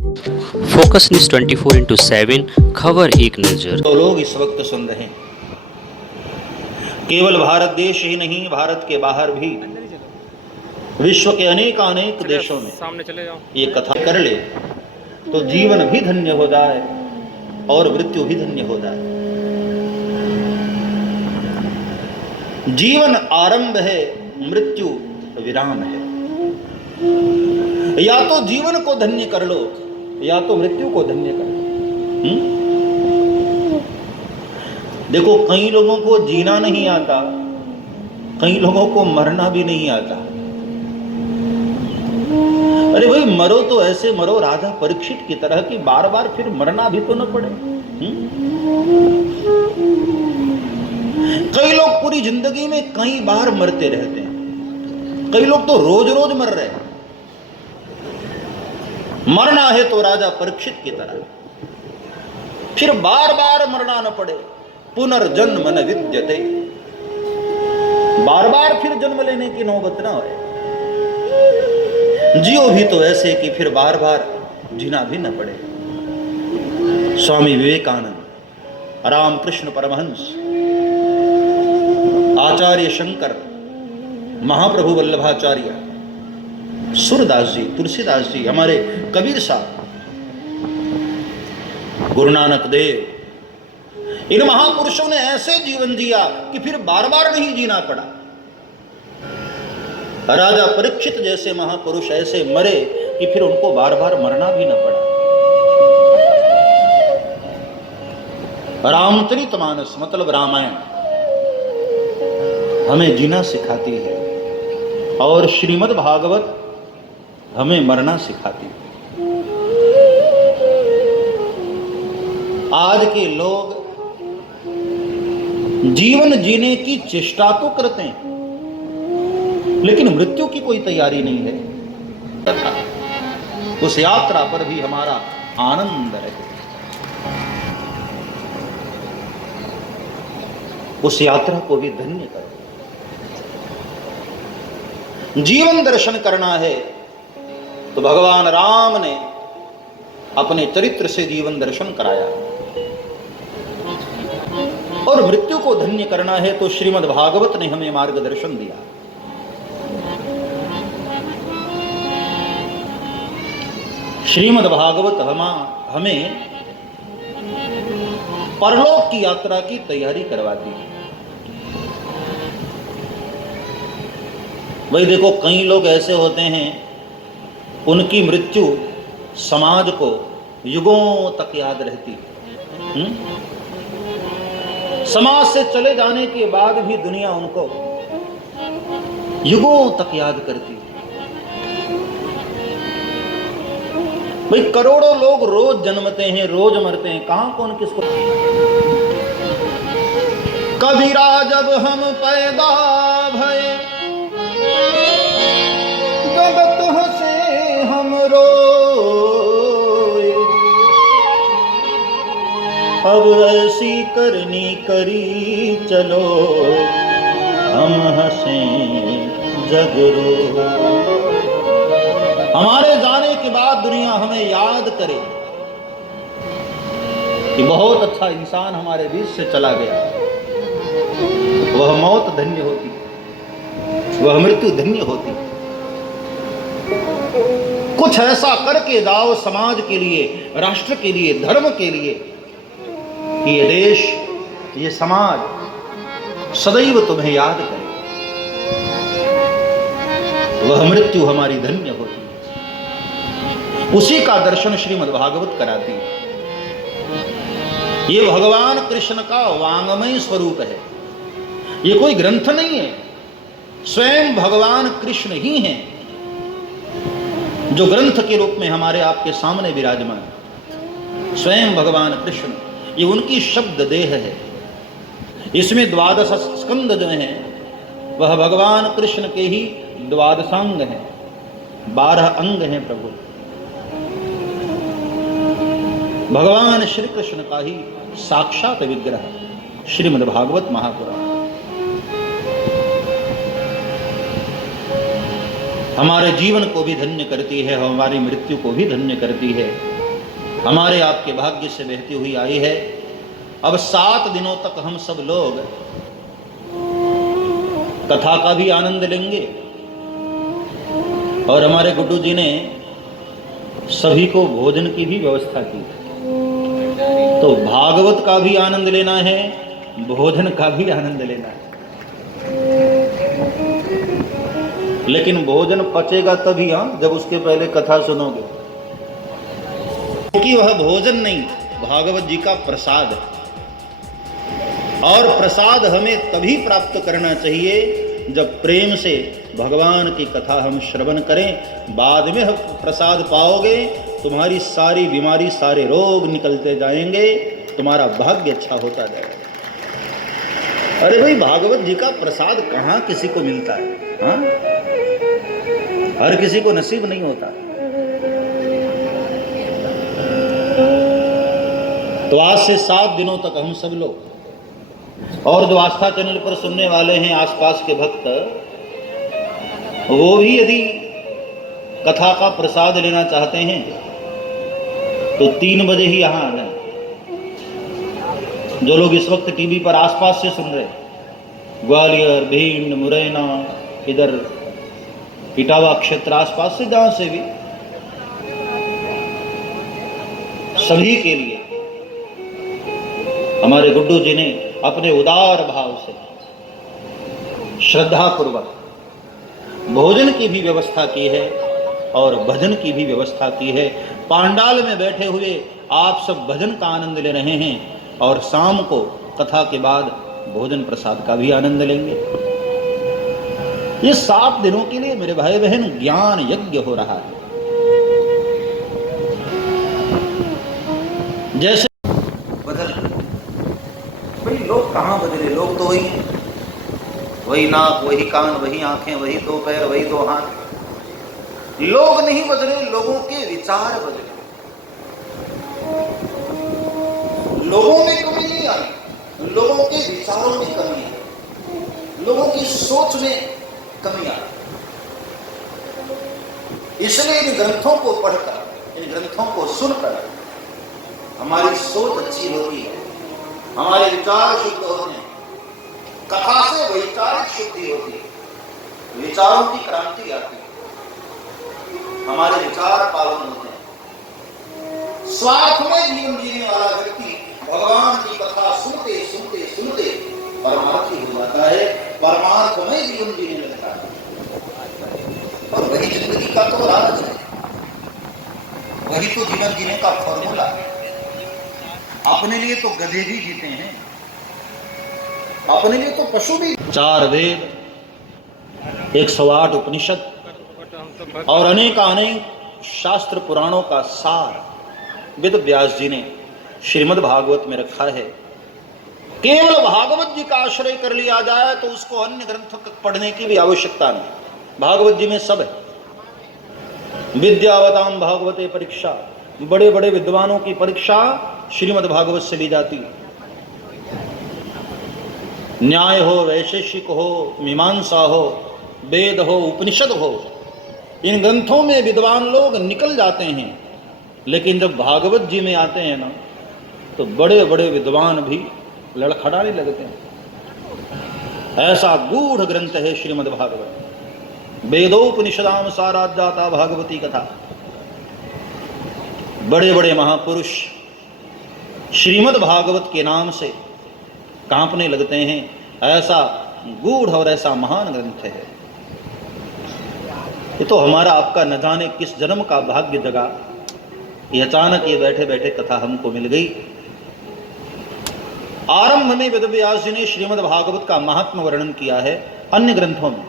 Focus news 24/7 खबर एक नजर। तो लोग इस वक्त सुन रहे हैं, केवल भारत देश ही नहीं, भारत के बाहर भी विश्व के अनेक देशों में सामने चले जाओ। ये कथा कर ले तो जीवन भी धन्य हो जाए और मृत्यु भी धन्य हो जाए। जीवन आरंभ है, मृत्यु विराम है। या तो जीवन को धन्य कर लो या तो मृत्यु को धन्य कर लो। देखो, कई लोगों को जीना नहीं आता, कई लोगों को मरना भी नहीं आता। अरे भाई, मरो तो ऐसे मरो राजा परीक्षित की तरह कि बार बार फिर मरना भी तो न पड़े। कई लोग पूरी जिंदगी में कई बार मरते रहते हैं, कई लोग तो रोज रोज मर रहे हैं। मरना है तो राजा परीक्षित की तरह, फिर बार बार मरना न पड़े। पुनर्जन्म न विद्यते, बार बार फिर जन्म लेने की नौबत ना होए। जियो भी तो ऐसे कि फिर बार बार जीना भी न पड़े। स्वामी विवेकानंद, रामकृष्ण परमहंस, आचार्य शंकर, महाप्रभु वल्लभाचार्य, सूरदास जी, तुलसीदास जी, हमारे कबीर साहब, गुरु नानक देव, इन महापुरुषों ने ऐसे जीवन जिया कि फिर बार बार नहीं जीना पड़ा। राजा परीक्षित जैसे महापुरुष ऐसे मरे कि फिर उनको बार बार मरना भी न पड़ा। रामचरितमानस मतलब रामायण हमें जीना सिखाती है और श्रीमद् भागवत हमें मरना सिखाती है। आज के लोग जीवन जीने की चेष्टा तो करते हैं, लेकिन मृत्यु की कोई तैयारी नहीं है। तथा उस यात्रा पर भी हमारा आनंद रहे, उस यात्रा को भी धन्य करो। जीवन दर्शन करना है तो भगवान राम ने अपने चरित्र से जीवन दर्शन कराया, और मृत्यु को धन्य करना है तो श्रीमद् भागवत ने हमें मार्गदर्शन दिया। श्रीमद् भागवत हमें परलोक की यात्रा की तैयारी करवाती है। भाई देखो, कई लोग ऐसे होते हैं, उनकी मृत्यु समाज को युगों तक याद रहती है। समाज से चले जाने के बाद भी दुनिया उनको युगों तक याद करती है। भाई करोड़ों लोग रोज जन्मते हैं, रोज मरते हैं, कहां कौन किसको। कबीरा जब हम पैदा भये, जगत हंसे हम रोए, अब ऐसी करनी करी चलो, हम हंसें जग रो। हमारे जाने के बाद दुनिया हमें याद करे कि बहुत अच्छा इंसान हमारे बीच से चला गया। वह मौत धन्य होती, वह मृत्यु धन्य होती। कुछ ऐसा करके जाओ समाज के लिए, राष्ट्र के लिए, धर्म के लिए, कि ये देश, ये समाज सदैव तुम्हें याद करे। वह मृत्यु हमारी धन्य होती। उसी का दर्शन श्रीमद् भागवत कराती है। ये भगवान कृष्ण का वांगमय स्वरूप है, ये कोई ग्रंथ नहीं है। स्वयं भगवान कृष्ण ही हैं जो ग्रंथ के रूप में हमारे आपके सामने विराजमान। स्वयं भगवान कृष्ण, ये उनकी शब्द देह है। इसमें 12 स्कंद जो हैं वह भगवान कृष्ण के ही 12 अंग हैं, 12 अंग हैं प्रभु। भगवान श्री कृष्ण का ही साक्षात विग्रह श्रीमद् भागवत महापुराण। हमारे जीवन को भी धन्य करती है, हमारी मृत्यु को भी धन्य करती है। हमारे आपके भाग्य से बहती हुई आई है। अब 7 दिनों तक हम सब लोग कथा का भी आनंद लेंगे और हमारे गुड्डू जी ने सभी को भोजन की भी व्यवस्था की। तो भागवत का भी आनंद लेना है, भोजन का भी आनंद लेना है। लेकिन भोजन पचेगा तभी, जब उसके पहले कथा सुनोगे, क्योंकि वह भोजन नहीं, भागवत जी का प्रसाद है। और प्रसाद हमें तभी प्राप्त करना चाहिए जब प्रेम से भगवान की कथा हम श्रवण करें। बाद में हम प्रसाद पाओगे, तुम्हारी सारी बीमारी, सारे रोग निकलते जाएंगे, तुम्हारा भाग्य अच्छा होता जाएगा। अरे भाई, भागवत जी का प्रसाद कहाँ किसी को मिलता है? हाँ, हर किसी को नसीब नहीं होता। तो आज से 7 दिनों तक हम सब लोग, और जो आस्था चैनल पर सुनने वाले हैं आसपास के भक्त, वो भी यदि कथा का प्रसाद लेना चाहते हैं तो 3 बजे ही यहाँ आ जाए। जो लोग इस वक्त टीवी पर आसपास से सुन रहे, ग्वालियर, भिंड, मुरैना, इधर इटावा क्षेत्र आसपास से, जहां से भी, सभी के लिए हमारे गुड्डू जी ने अपने उदार भाव से, श्रद्धा पूर्वक भोजन की भी व्यवस्था की है और भजन की भी व्यवस्था की है। पांडाल में बैठे हुए आप सब भजन का आनंद ले रहे हैं और शाम को कथा के बाद भोजन प्रसाद का भी आनंद लेंगे। ये 7 दिनों के लिए मेरे भाई बहन ज्ञान यज्ञ हो रहा है। जैसे बदल भाई, लोग कहाँ बदले? लोग तो वही नाक, वही कान, वही आंखें, वही 2 पैर, वही 2 हाथ। लोग नहीं बदले, लोगों के विचार बदले। लोगों में कमी नहीं आई, लोगों के विचारों में कमी आई, लोगों की सोच में कमी आई। इसलिए इन ग्रंथों को पढ़कर, इन ग्रंथों को सुनकर हमारी सोच अच्छी होती है, हमारे विचार शुद्ध होते हैं। कथा से वैचारिक शुद्धि होती है, विचारों की क्रांति आती है, हमारे विचार पावन होते हैं। स्वार्थ में जीवन जीने वाला व्यक्ति भगवान की कथा सुनते सुनते सुनते परमार्थी हो जाता है, परमार्थ में जीवन जीने लगता है। और वही जिंदगी का तो राज है, वही तो जीवन जीने का फॉर्मूला है। अपने लिए तो गधे भी जीते हैं, अपने लिए तो पशु भी। 4 वेद, 108 उपनिषद और अनेक शास्त्र पुराणों का सार वेद व्यास जी ने श्रीमद् भागवत में रखा है। केवल भागवत जी का आश्रय कर लिया जाए तो उसको अन्य ग्रंथों पढ़ने की भी आवश्यकता नहीं। भागवत जी में सब है। विद्यावताम भागवते परीक्षा, बड़े बड़े विद्वानों की परीक्षा श्रीमद् भागवत से ली जाती है। न्याय हो, वैशेषिक हो, मीमांसा हो, वेद हो, उपनिषद हो, इन ग्रंथों में विद्वान लोग निकल जाते हैं। लेकिन जब भागवत जी में आते हैं ना, तो बड़े बड़े विद्वान भी लड़खड़ाने लगते हैं। ऐसा गूढ़ ग्रंथ है श्रीमद् भागवत। वेदोपनिषदाम सारात् जाता भागवती कथा। बड़े बड़े महापुरुष श्रीमद् भागवत के नाम से कांपने लगते हैं। ऐसा गूढ़ और ऐसा महान ग्रंथ है। ये तो हमारा आपका न जाने किस जन्म का भाग्य जगा। ये अचानक ये बैठे बैठे कथा हमको मिल गई। आरंभ में वेद व्यास जी ने श्रीमद् भागवत का महात्म वर्णन किया है अन्य ग्रंथों में।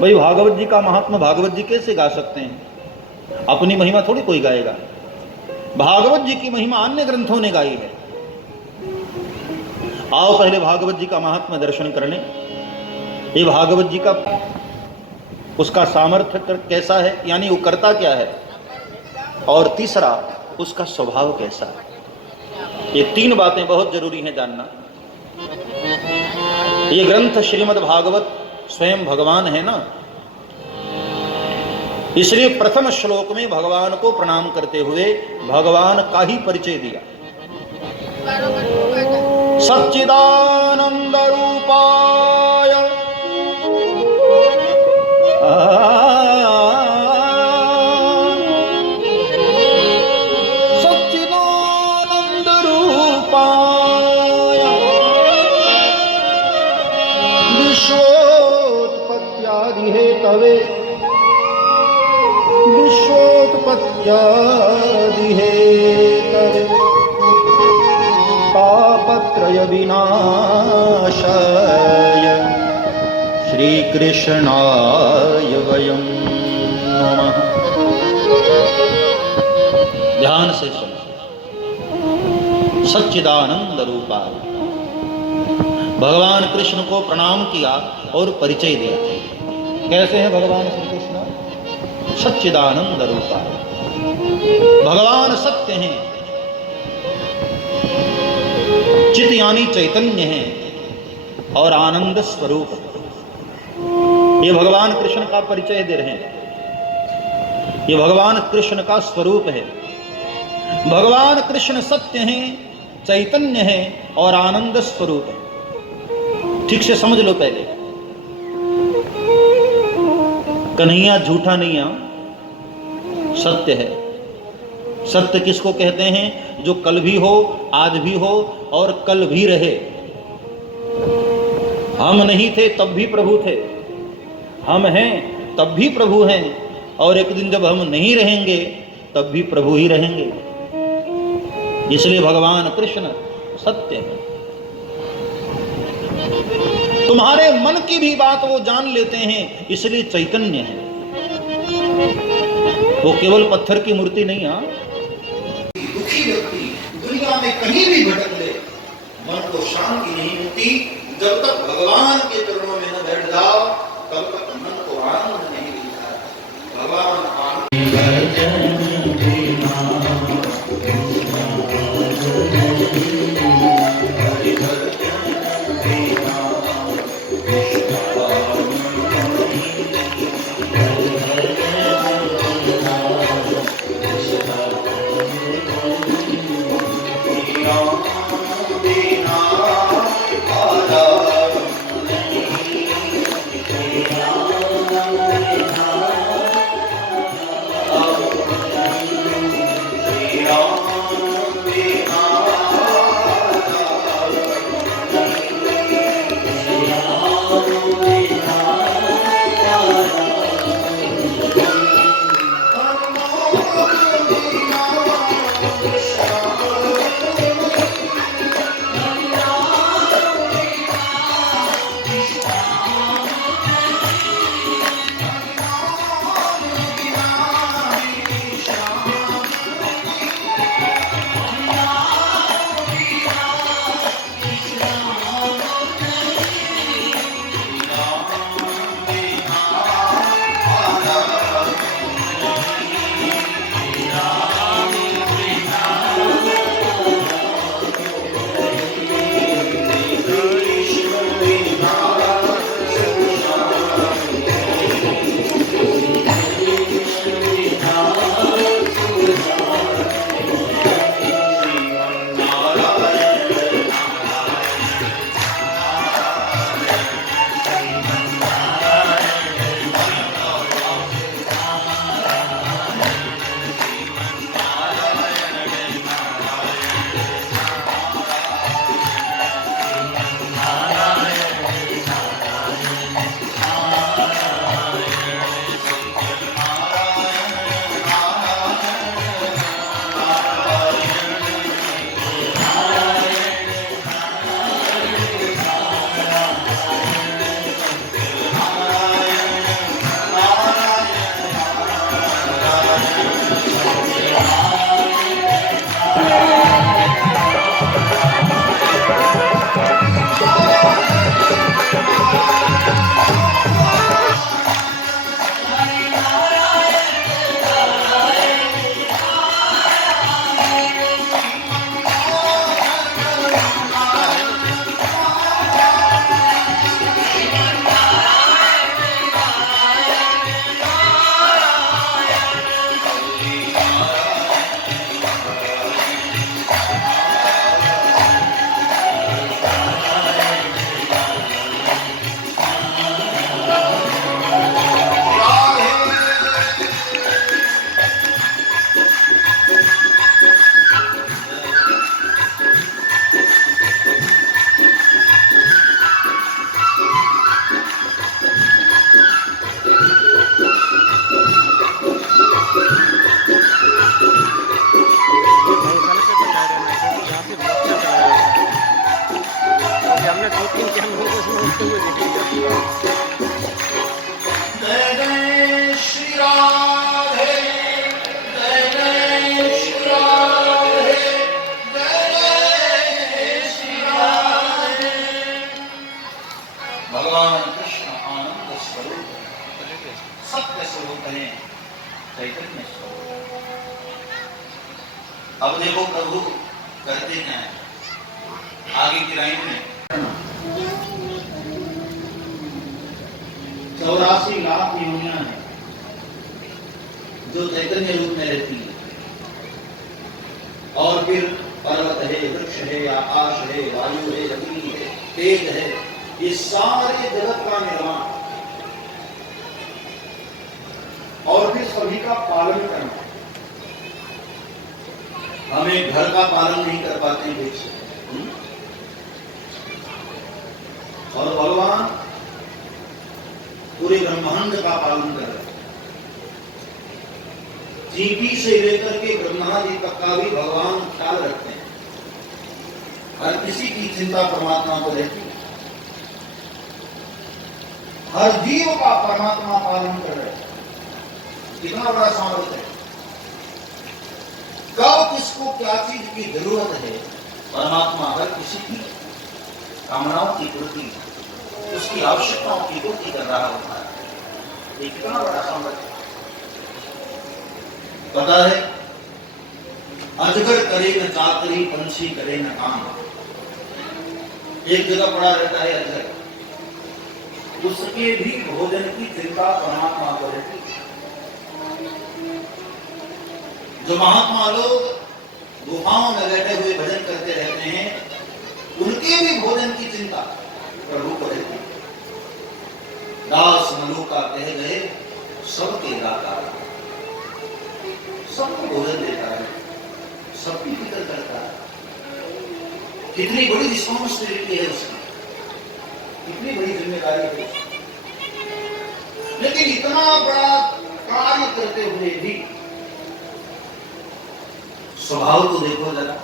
भाई, भागवत जी का महात्मा भागवत जी कैसे गा सकते हैं? अपनी महिमा थोड़ी कोई गाएगा। भागवत जी की महिमा अन्य ग्रंथों ने गाई है। आओ पहले भागवत जी का महात्मा दर्शन करने। ये भागवत जी का उसका सामर्थ्य कैसा है, यानी वो करता क्या है, और तीसरा उसका स्वभाव कैसा है। ये 3 बातें बहुत जरूरी हैं जानना। ये ग्रंथ श्रीमद् भागवत स्वयं भगवान है ना, इसलिए प्रथम श्लोक में भगवान को प्रणाम करते हुए भगवान का ही परिचय दिया। सच्चिदानंद रूपाय सच्चिदानंद रूपाय विश्वोत्पत्त्यादि हेतवे विश्वोत्पत्त्यादि हेतवे तापत्रय विनाशाय श्री कृष्णाय वयं नमः। ध्यान से सुनो। सच्चिदानंद रूपाय भगवान कृष्ण को प्रणाम किया और परिचय दिया। कैसे हैं भगवान श्री कृष्ण? सच्चिदानंद रूपाय भगवान सत्य हैं, चित यानी चैतन्य है और आनंद स्वरूप। ये भगवान कृष्ण का परिचय दे रहे हैं। ये भगवान कृष्ण का स्वरूप है। भगवान कृष्ण सत्य हैं, चैतन्य है और आनंद स्वरूप है। ठीक से समझ लो। पहले कन्हैया झूठा नहीं है, सत्य है। सत्य किसको कहते हैं? जो कल भी हो, आज भी हो और कल भी रहे। हम नहीं थे तब भी प्रभु थे, हम हैं तब भी प्रभु हैं, और एक दिन जब हम नहीं रहेंगे तब भी प्रभु ही रहेंगे। इसलिए भगवान कृष्ण सत्य है। तुम्हारे मन की भी बात वो जान लेते हैं, इसलिए चैतन्य है। वो केवल पत्थर की मूर्ति नहीं है। दुखी व्यक्ति दुनिया में कहीं भी भटक ले, मन को शांति नहीं मिलती। जब तक भगवान के चरणों में न बैठ जाओ तब तक मन को आनंद नहीं मिलता। भगवान आनंद अब देखो प्रभु करते क्या है आगे की लाइन में 84 लाख योनियां हैं जो चैतन्य रूप में रहती है, और फिर पर्वत है, वृक्ष है, आकाश है, वायु है, अग्नि है, तेज है, ये सारे जगत का निर्माण और फिर सभी का पालन करना। हमें घर का पालन नहीं कर पाते ठीक से, और भगवान पूरे ब्रह्मांड का पालन कर रहे हैं। चींटी से लेकर के ब्रह्मा जी तक का भी भगवान ख्याल रखते हैं। हर किसी की चिंता परमात्मा को रहती है। हर जीव का परमात्मा पालन कर रहे हैं। कितना बड़ा सामर्थ्य है। कब किसको क्या चीज की जरूरत है, परमात्मा हर किसी की कामनाओं की पूर्ति, उसकी आवश्यकताओं की पूर्ति कर रहा होता है। ये कितना बड़ा सामर्थ्य है। पता है, अजगर करे न चाकरी, पंछी करे न काम। एक जगह पड़ा रहता है अजगर, उसके भी भोजन की चिंता परमात्मा को रहती है। जो महात्मा लोग गुफाओं में बैठे हुए भजन करते रहते हैं, उनके भी भोजन की चिंता प्रभु को रहती है। दास मलूका कह गए सबके दाता, सबको भोजन देता है, सबकी फिक्र करता है। कितनी बड़ी रिस्पॉन्सिबिलिटी है उसकी, कितनी बड़ी जिम्मेदारी है। लेकिन इतना बड़ा कार्य करते हुए भी स्वभाव को देखो जरा।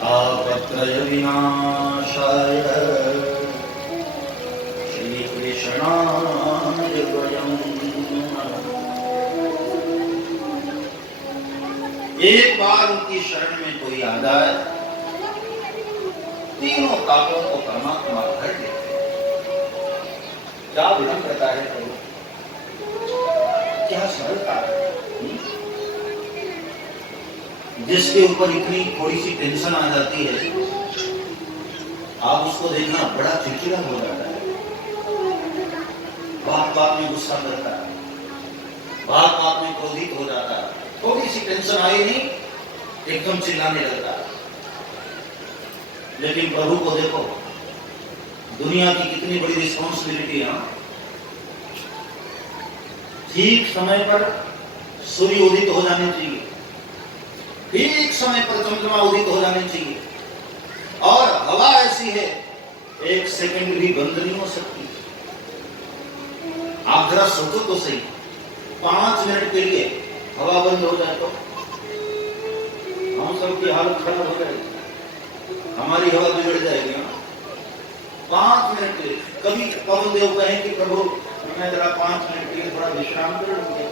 तापत्रय विनाशाय श्री कृष्णाय वयम्। एक बार उनकी शरण में कोई आ जाए, तीनों तापों को परमात्मा भर देते हैं। क्या विनम्रता है प्रभु, क्या सरलता है। जिसके ऊपर इतनी थोड़ी सी टेंशन आ जाती है, आप उसको देखना बड़ा चिड़चिड़ा हो जाता है, बात बात में गुस्सा करता है, बात बात में क्रोधित हो जाता है। थोड़ी सी टेंशन आई नहीं, एकदम चिल्लाने लगता है। लेकिन प्रभु को देखो, दुनिया की कितनी बड़ी रिस्पॉन्सिबिलिटी है। ठीक समय पर सूर्य उदित हो जाने चाहिए, ठीक समय पर चंद्रमा उदित हो जाने चाहिए, और हवा ऐसी है एक सेकंड भी बंद नहीं हो सकती। आप जरा सोचो तो सही, 5 मिनट के लिए हवा बंद हो जाए तो हम सबकी हालत खराब हो जाएगी, हमारी हवा बिगड़ जाएगी। 5 मिनट के लिए कभी पवन देव कहें कि प्रभु मैं जरा 5 मिनट के लिए थोड़ा विश्राम कर लूंगा,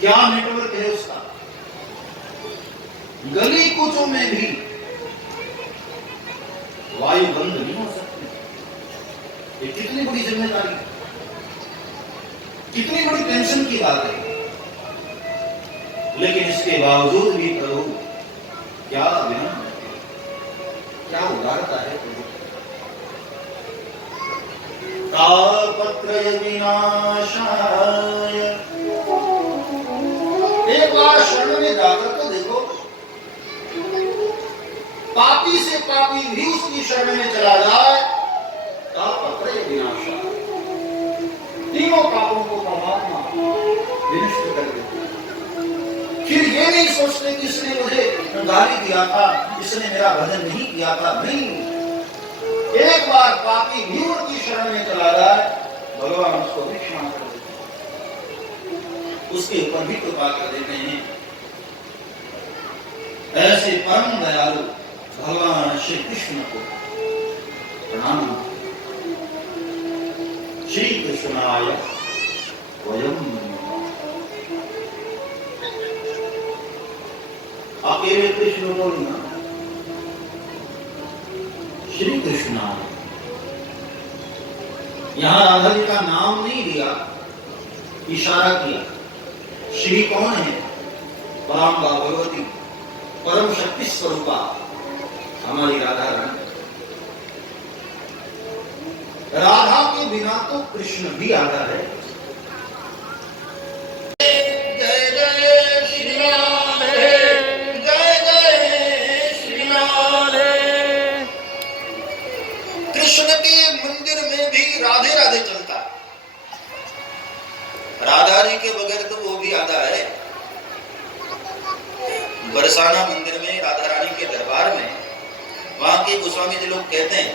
क्या नेटवर्क है उसका। गली कूचों में भी वायु बंद नहीं हो सकती। ये कितनी बड़ी जिम्मेदारी, कितनी बड़ी टेंशन की बात है। लेकिन इसके बावजूद भी प्रभु क्या विनम्र है, क्या उदारता है प्रभु। तापत्रय विनाशाय, एक बार शरण में जाकर तो देखो, पापी से पापी भी उसकी शरण में चला जाए, तापत्रय विनाशाय, तीनों पापों को परमात्मा विनष्ट कर देते। फिर ये नहीं सोचते कि इसने मुझे गाली दिया था, इसने मेरा भजन नहीं किया था। नहीं, एक बार पापी भी उनकी शरण में चला जाए, भगवान उसको भी क्षमा कर देते, उसके ऊपर भी कृपा कर देते हैं। ऐसे परम दयालु भगवान श्री कृष्ण को प्रणाम। श्री कृष्णाय वयम्। अकेले कृष्ण बोलना, श्री कृष्णाय। यहां राधा जी का नाम नहीं लिया, इशारा किया। श्री कौन है? पराम्बा भगवती, परम शक्ति स्वरूपा हमारी राधा रानी। राधा के बिना तो कृष्ण भी आधा है। जय जय श्री राधे, जय जय श्री राधे। कृष्ण के मंदिर में भी राधे राधे चलता है। राधा जी के बगैर तो वो भी आधा है। बरसाना मंदिर में राधा रानी के दरबार में वहां के गोस्वामी जी लोग कहते हैं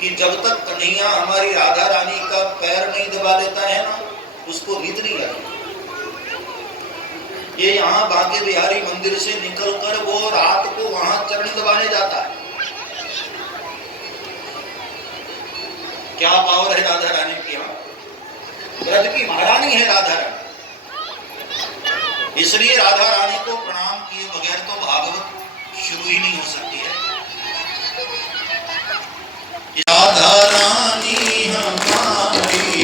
कि जब तक कन्हैया हमारी राधा रानी का पैर नहीं दबा लेता है ना, उसको नींद नहीं आती। ये यहाँ बांके बिहारी मंदिर से निकलकर वो रात को वहां चरण दबाने जाता है। क्या पावर है राधा रानी की। यहाँ ब्रज की महारानी है राधा रानी, इसलिए राधा रानी को प्रणाम किए बगैर तो भागवत शुरू ही नहीं हो सकती है। राधा रानी हमारी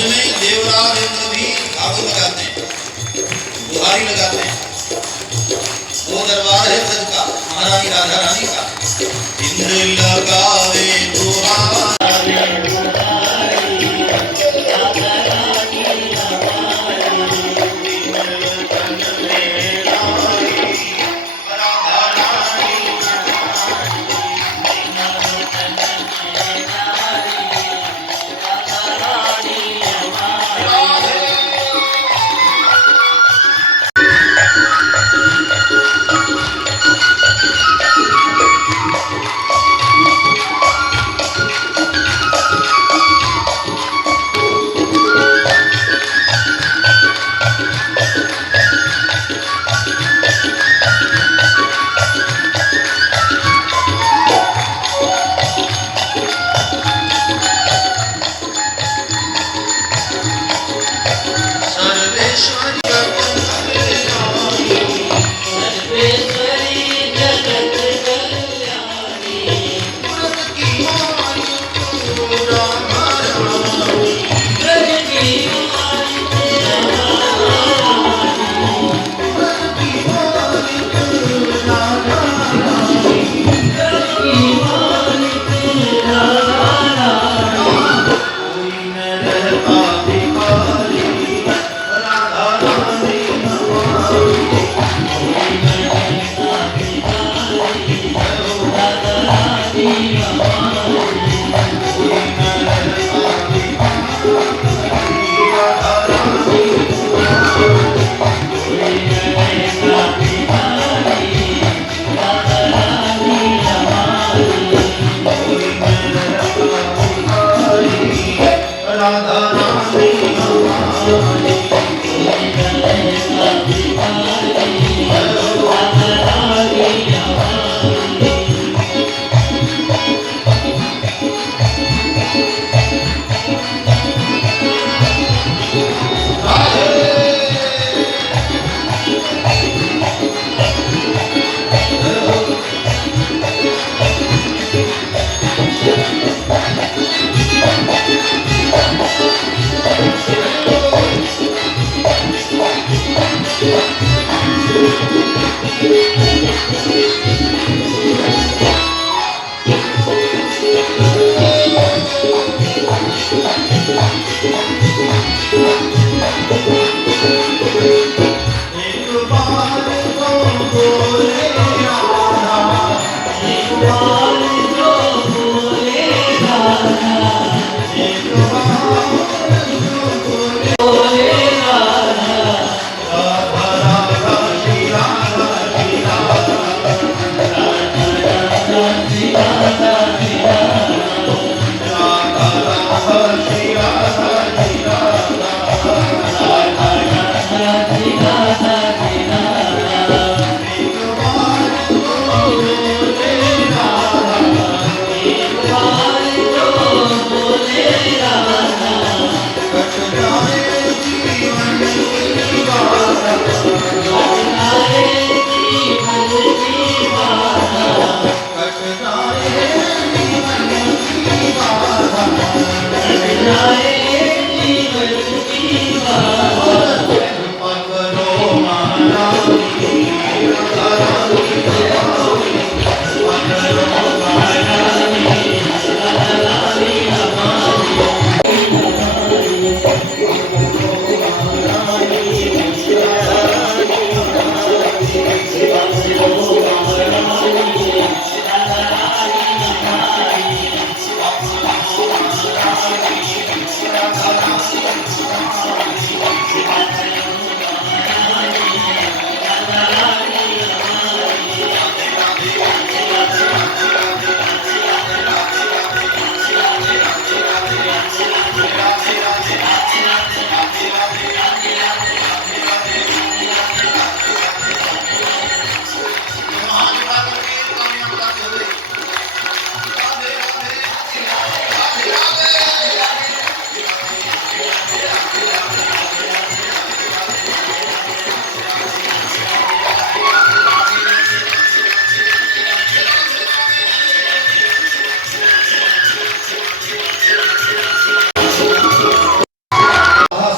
में राधा रानी हमारी, एक बार तो बोले राधा, एक बार तो बोले राधा, एक बार तो बोले राधा, राधा राधा श्री राधा श्री राधा, राधा राधा श्री राधा श्री राधा, राधा राधा श्री राधा श्री राधा, राधा राधा श्री राधा श्री राधा। एक बार तो बोले राधा, एक बार तो बोले राधा, कट जाए जीवन की बाधा, कट जाए जीवन की बाधा, कट जाए जीवन की बाधा, कट जाए जीवन की बाधा। पकड़ो माला की, राधा रानी हमारी, पकड़ो माला की, राधा रानी हमारी,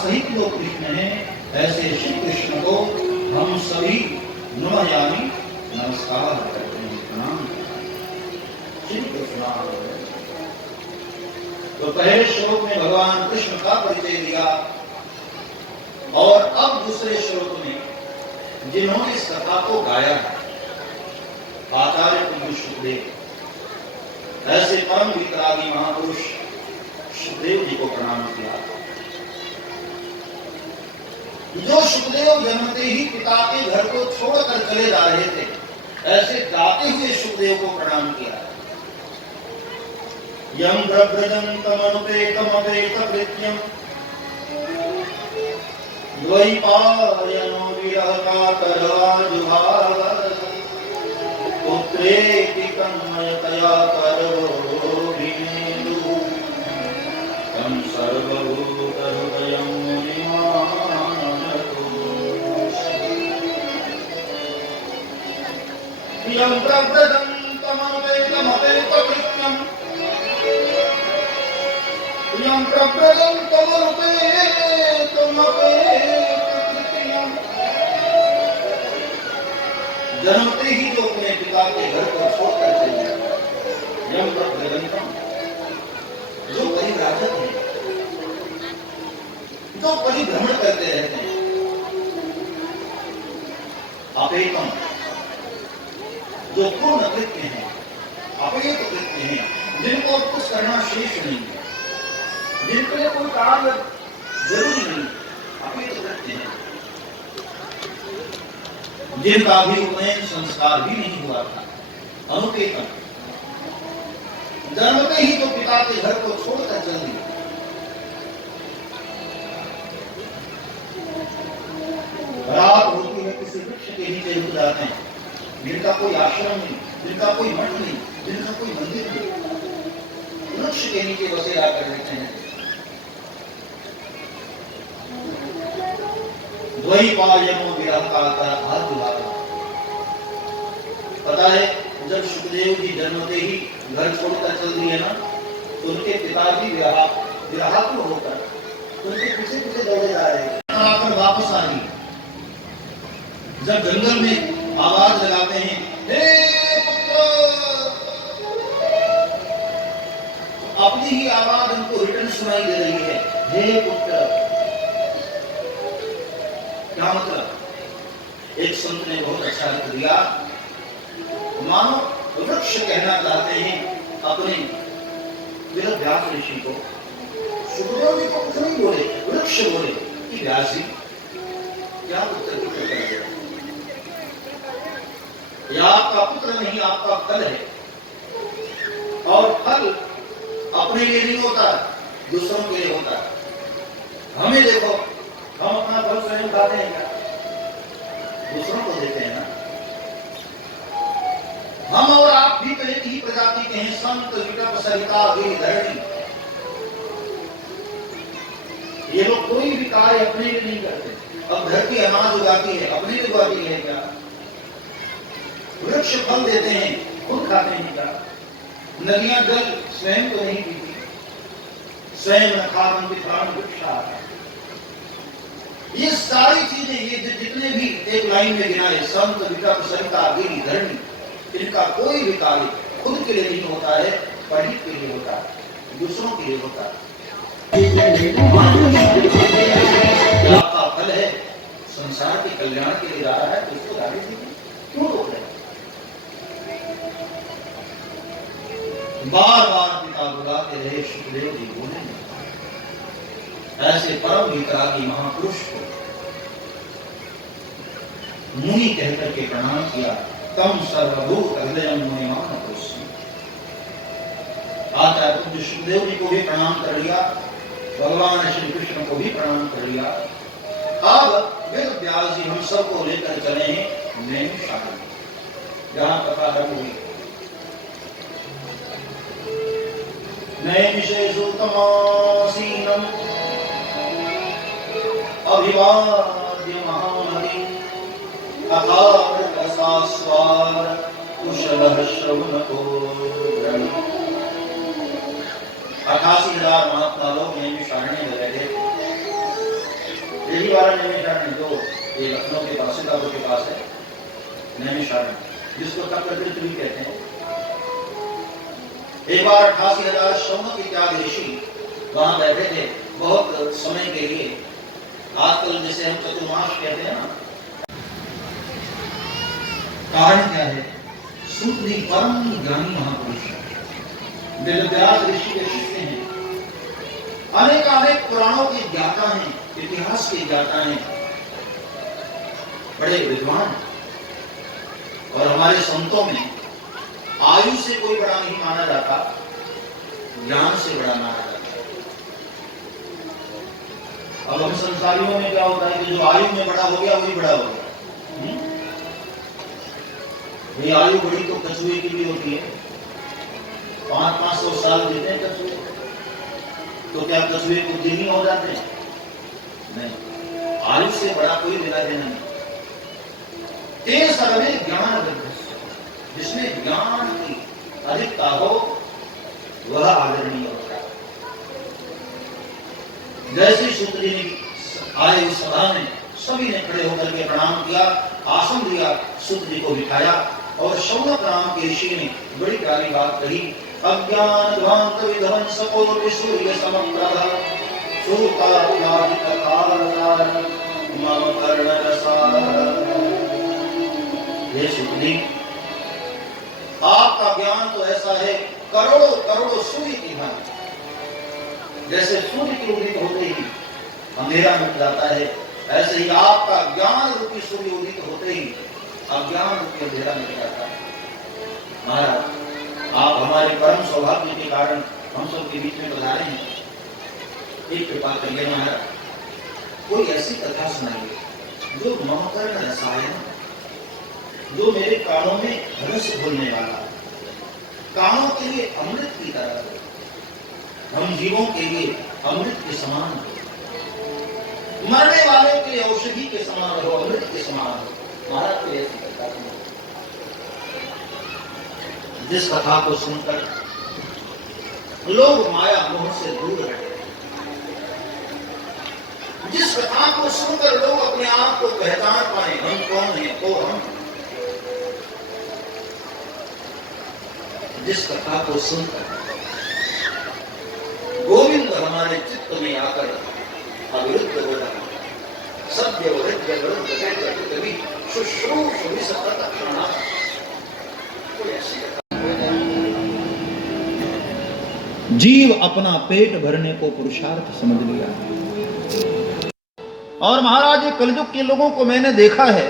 सहित जो कृष्ण है, ऐसे श्री कृष्ण को हम सभी नमः यानी नमस्कार करते हैं, प्रणाम करते हैं। श्री कृष्ण। तो पहले श्लोक में भगवान कृष्ण का परिचय दिया और अब दूसरे श्लोक में जिन्होंने इस कथा को गाया है, आचार्य पुण्य सुखदेव, ऐसे परम वितरागी महापुरुष सुखदेव जी को प्रणाम किया। जो सुखदेव जन्मते ही पिता के घर को छोड़कर चले जा रहे थे, ऐसे जाते हुए सुखदेव को प्रणाम किया। यम ब्रभ्रजन्तमनुपेतमपेत कृत्यम द्वैपायनो विरह कातराजुभाव पुत्रेति तन्मयतया करोभिनेदु तं सर्वभूतहृदयं मुनिमानतु। यं ब्रभ्रजन्तमनुपेतमपेत कृत्यम, यं प्रव्रजन्तमनुपेतमपेत कृत्यम। जन्मते ही जो अपने पिता के घर को छोड़कर चले गए, यम प्रव्रजन्तम, जो परिव्राजक हैं, जो परिभ्रमण करते रहते हैं, अपेतम, जो पूर्ण कृत्य हैं, अपेत कृत्य हैं, जिनको कुछ करना शेष नहीं है, जिनके लिए कोई कार्य जरूरी नहीं, अपेत कृत्य हैं, जिनका भी उपनयन संस्कार भी नहीं हुआ था, अनुपेतम, जन्मते ही जो पिता के घर को छोड़कर चल दिए, आश्रम नहीं, जिनका कोई मठ नहीं, जिनका कोई मंदिर नहीं, वृक्ष के नीचे बसेरा कर लेते हैं। द्वैपायनो विरह का हाथ दुलारा। पता है जब सुखदेव जी जन्मते ही घर छोड़कर चल दिए ना, तो उनके पिताजी विरहातुर होकर उनके पीछे पीछे दौड़े जा रहे हैं। आकर वापस आ रही, जब जंगल में आवाज लगाते हैं, हे पुत्र, अपनी ही आवाज उनको रिटर्न सुनाई दे रही है, हे पुत्र। क्या मतलब? एक संत ने बहुत अच्छा लिख दिया, मानो वृक्ष कहना चाहते हैं अपने व्यास ऋषि को। सुखदेव जी को कुछ नहीं बोले, वृक्ष बोले कि व्यास जी क्या उत्तर दिया, यह आपका पुत्र नहीं, आपका फल है, और फल अपने लिए नहीं होता, दूसरों के लिए होता है। हमें देखो, हम अपना फल स्वयं खाते हैं क्या? दूसरों को देते हैं ना। हम और आप भी तो एक ही प्रजाति के हैं, संत विकट सरिता धरणी। ये लोग कोई भी कार्य अपने लिए नहीं करते। अब धरती अनाज उगाती है, अपने लिए उगाती है क्या? वृक्ष फल देते हैं, खुद खाते हैं क्या? नदियां जल स्वयं तो नहीं पीती, स्वयं न खादं पितरान वृक्षा। ये सारी चीजें, ये जितने भी एक लाइन में गिनाए, संत विकट सरिता धरणी, इनका कोई भी कार्य खुद के लिए नहीं होता है, परिहित के लिए होता है, दूसरों के लिए होता है। आपका फल है, संसार के कल्याण के लिए जा रहा है, तो उसको जाने दीजिए, क्यों रोक रहे? बार बार पिता बुलाते रहे, सुखदेव जी बोले ऐसे परम वितरागी महापुरुष को मुनि कहकर के प्रणाम किया। तम सर्वभूत हृदय मुनिमान पुरुषि। आचार्य पूज्य सुखदेव जी को भी प्रणाम कर लिया, भगवान श्री कृष्ण को भी प्रणाम कर लिया। अब वेद व्यास जी हम सबको लेकर चले हैं नैमिषारण्य, जहां कथा आरंभ हुई। नैमिषेषु तमासीनम् अभिवाद्य महामतिम् अथामृतसास्वार कुशलः श्रवणको ब्रह्म। 88,000 महात्मा लोग नैमिषारण्य में रह गए। यही वाला नैमिषारण्य जो ये लखनऊ के पास, सीतापुर के पास है नैमिषारण्य, जिसको तप्ततीर्थ भी कहते हैं। एक बार 88,000 शौनक इत्यादि ऋषि वहां बैठे थे बहुत समय के लिए। आजकल जैसे हम चतुर्मास कहते हैं ना, कारण क्या है? सूत जी परम ज्ञानी महापुरुष वेदव्यास ऋषि के शिष्य हैं, अनेक पुराणों के ज्ञाता हैं, इतिहास के ज्ञाता हैं, बड़े विद्वान। और हमारे संतों में आयु से कोई बड़ा नहीं माना जाता, ज्ञान से बड़ा माना जाता है। अब हम संसारियों में क्या होता है कि जो आयु में बड़ा हो गया वही बड़ा हो गया। ये आयु बड़ी तो कछुए की भी होती है, 500-500 साल जीते हैं कछुए, तो क्या कछुए को दिनी हो जाते हैं? नहीं, आयु से बड़ा कोई लेना देना नहीं। ते सर्वे ज्ञान वृद्धस्य, जिसमें ज्ञान की अधिकता हो वह आदरणीय होता है। जैसे सूत जी आए उस सभा में, सभी ने खड़े होकर के प्रणाम किया, आसन दिया, सूत जी को बिठाया। और शौनक नाम के ऋषि ने बड़ी प्यारी बात कही। अज्ञान ध्वांत विध्वंस कोटि सूर्य समप्रभ सूतात्यादि कथासार मम कर्ण रसार। ये सूत जी, आपका ज्ञान तो ऐसा है करोड़ों करोड़ों सूर्य की भांति। जैसे सूर्य की उदित होते ही अंधेरा मिट जाता है, ऐसे ही आपका ज्ञान रूपी सूर्य उदित होते ही अज्ञान रूपी अंधेरा मिट जाता है। महाराज, आप हमारे परम सौभाग्य के कारण हम सब के बीच में पधारे हैं, एक कृपा करिए महाराज, कोई ऐसी कथा सुनाइए जो मम कर्ण रसायन, जो मेरे कानों में रस घोलने वाला, कानों के लिए अमृत की तरह, हम जीवों के लिए अमृत के समान हो, मरने वालों के लिए औषधि के समान हो, अमृत के समान हो। महाराज को ऐसी कथा सुनाई। जिस कथा को सुनकर लोग माया मोह से दूर रहे, जिस कथा को सुनकर लोग अपने आप को पहचान पाए, हम कौन हैं, तो हम, जिस कथा को सुनकर गोविंद हमारे चित्त में आकर अविरुद्ध हो रहा, सत्य वृद्ध वृद्ध कभी शुश्रूष विसकत क्षणा, कोई ऐसी जीव अपना पेट भरने को पुरुषार्थ समझ लिया। और महाराज ये कलयुग के लोगों को मैंने देखा है,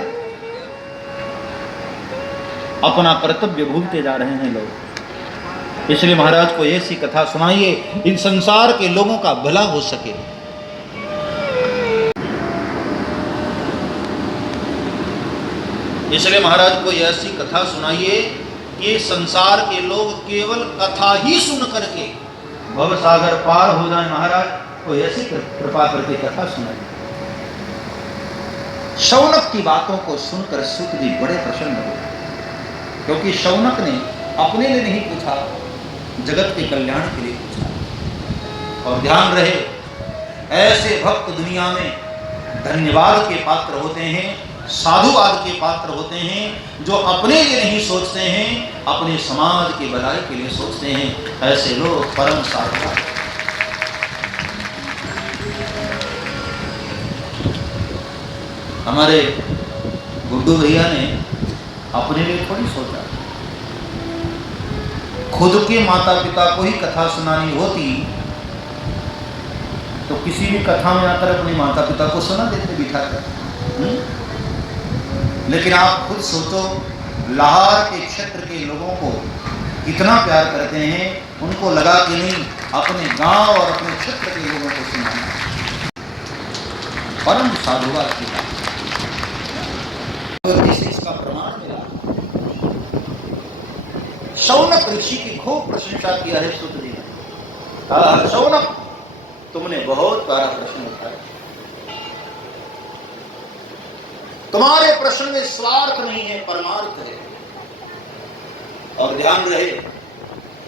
अपना कर्तव्य भूलते जा रहे हैं लोग। इसलिए महाराज को ऐसी कथा सुनाइए, इन संसार के लोगों का भला हो सके। इसलिए महाराज को ऐसी कथा सुनाइए कि संसार के लोग केवल कथा ही सुन करके भव सागर पार हो जाए। महाराज को ऐसी कृपा करके कथा सुनाइए। शौनक की बातों को सुनकर सूत जी बड़े प्रसन्न हुए, क्योंकि शौनक ने अपने लिए नहीं पूछा, जगत के कल्याण के लिए पूछा। और ध्यान रहे, ऐसे भक्त दुनिया में धन्यवाद के पात्र होते हैं, साधुवाद के पात्र होते हैं, जो अपने लिए नहीं सोचते हैं, अपने समाज की भलाई के लिए सोचते हैं। ऐसे लोग परम साधुवाद। हमारे गुड्डू भैया ने अपने लिए थोड़ी सोचा, खुद के माता पिता को ही कथा सुनानी होती तो किसी भी कथा में आकर अपने माता पिता को सुना देते बिठा कर। लेकिन आप खुद सोचो, लाहौर के क्षेत्र के लोगों को कितना प्यार करते हैं, उनको लगा कि नहीं अपने गांव और अपने क्षेत्र के लोगों को सुनाना। परम साधुवाद की बात। इसका प्रमाण मिला। शौनक ऋषि की खूब प्रशंसा किया है सूत जी ने। शौनक, तुमने बहुत बड़ा प्रश्न उठाया, तुम्हारे प्रश्न में स्वार्थ नहीं है, परमार्थ है। और ध्यान रहे,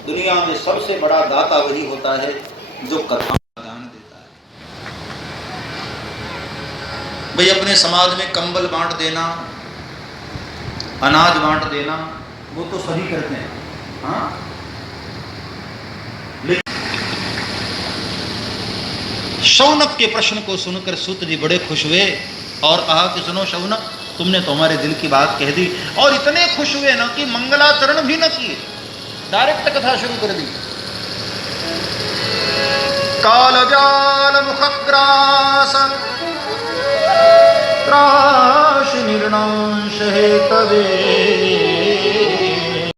दुनिया में सबसे बड़ा दाता वही होता है जो कथा का दान देता है। भाई अपने समाज में कंबल बांट देना, अनाज बांट देना, वो तो सभी करते हैं, हाँ। शौनक के प्रश्न को सुनकर सूत जी बड़े खुश हुए और कहा कि सुनो शौनक, तुमने तो हमारे दिल की बात कह दी। और इतने खुश हुए ना कि मंगलाचरण भी न किए, डायरेक्ट कथा शुरू कर दी। कालजाल मुखग्रास त्राश निर्णाश हेतवे